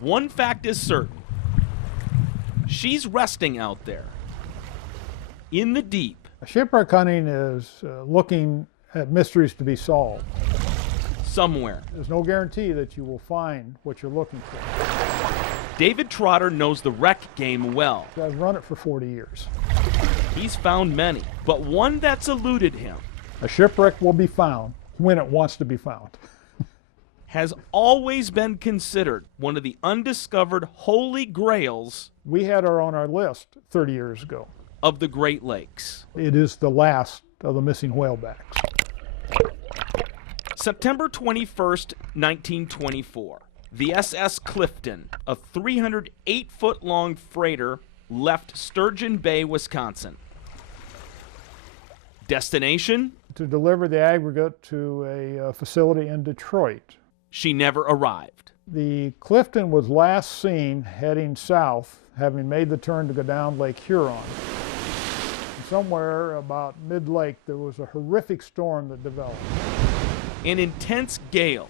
One fact is certain. She's resting out there in the deep. Shipwreck hunting is looking at mysteries to be solved. Somewhere. There's no guarantee that you will find what you're looking for. David Trotter knows the wreck game well. I've run it for 40 years. He's found many, but one that's eluded him. A shipwreck will be found when it wants to be found. Has always been considered one of the undiscovered holy grails. We had her on our list 30 years ago. Of the Great Lakes. It is the last of the missing whalebacks. September 21st, 1924. The SS Clifton, a 308-foot-long freighter, left Sturgeon Bay, Wisconsin. Destination? To deliver the aggregate to a facility in Detroit. She never arrived. The Clifton was last seen heading south, having made the turn to go down Lake Huron. Somewhere about mid-lake, there was a horrific storm that developed. An intense gale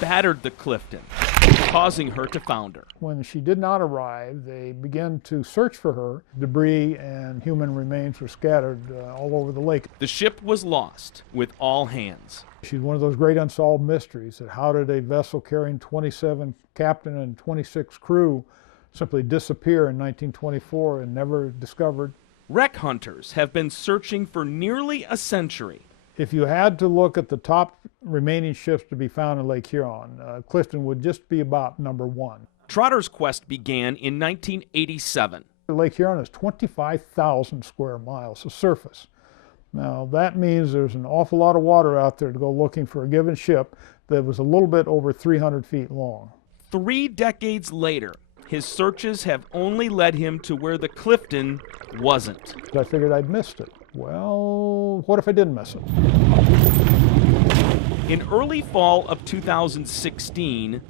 battered the Clifton, causing her to founder. When she did not arrive, they began to search for her. Debris and human remains were scattered all over the lake. The ship was lost with all hands. She's one of those great unsolved mysteries, that how did a vessel carrying 27 captain and 26 crew simply disappear in 1924 and never discovered? Wreck hunters have been searching for nearly a century. If you had to look at the top remaining ships to be found in Lake Huron, Clifton would just be about number one. Trotter's quest began in 1987. Lake Huron is 25,000 square miles of surface. Now that means there's an awful lot of water out there to go looking for a given ship that was a little bit over 300 feet long. 3 decades later, his searches have only led him to where the Clifton wasn't. I figured I'd missed it. Well, what if I didn't miss it? In early fall of 2016,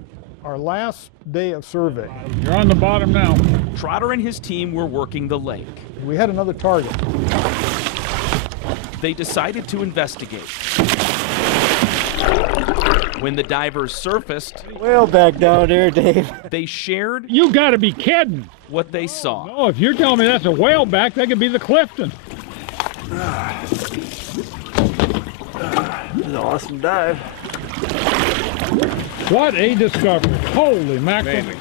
our last day of survey. You're on the bottom now. Trotter and his team were working the lake. We had another target. They decided to investigate. When the divers surfaced, whaleback down there, Dave. They shared. You gotta be kidding. What they saw. No, if you're telling me that's a whaleback, that could be the Clifton. An awesome dive. What a discovery. Holy mackerel. Amazing.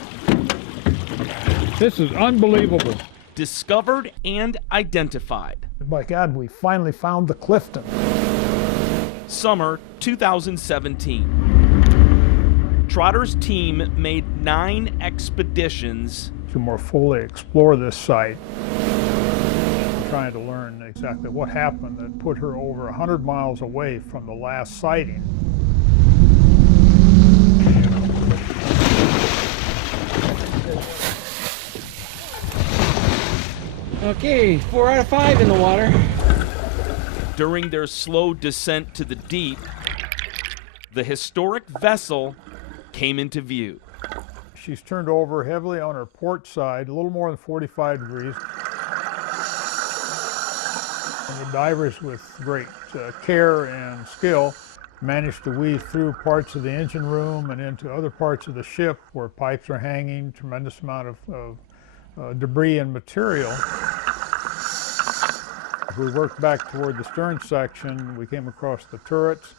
This is unbelievable. Discovered and identified. My God, we finally found the Clifton. Summer 2017. Trotter's team made 9 expeditions to more fully explore this site, trying to learn exactly what happened that put her over 100 miles away from the last sighting. Okay, 4 out of 5 in the water. During their slow descent to the deep, the historic vessel came into view. She's turned over heavily on her port side, a little more than 45 degrees. And the divers, with great care and skill, managed to weave through parts of the engine room and into other parts of the ship where pipes are hanging, tremendous amount of debris and material. As we worked back toward the stern section, we came across the turrets,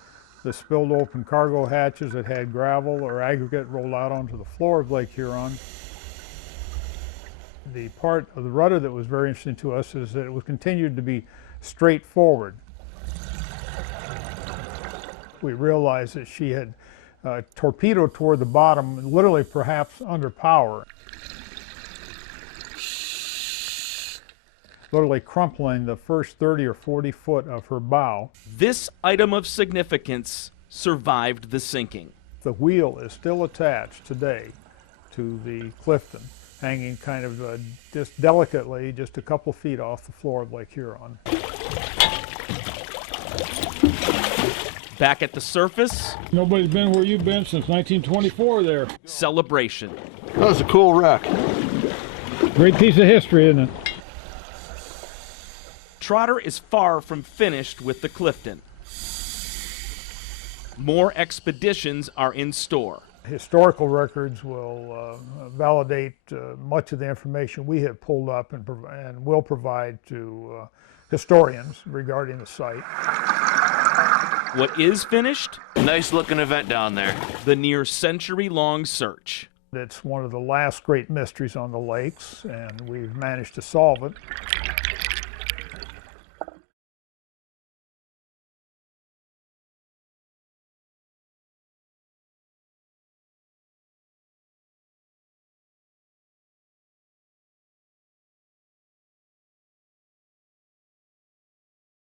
the spilled open cargo hatches that had gravel or aggregate rolled out onto the floor of Lake Huron. The part of the rudder that was very interesting to us is that it was continued to be straight forward. We realized that she had torpedoed toward the bottom, literally perhaps under power, literally crumpling the first 30 or 40 foot of her bow. This item of significance survived the sinking. The wheel is still attached today to the Clifton, hanging kind of just delicately, just a couple feet off the floor of Lake Huron. Back at the surface, nobody's been where you've been since 1924 there. Celebration. That was a cool wreck. Great piece of history, isn't it? Trotter is far from finished with the Clifton. More expeditions are in store. Historical records will validate much of the information we have pulled up and will provide to historians regarding the site. What is finished? Nice looking event down there. The near century-long search. It's one of the last great mysteries on the lakes, and we've managed to solve it.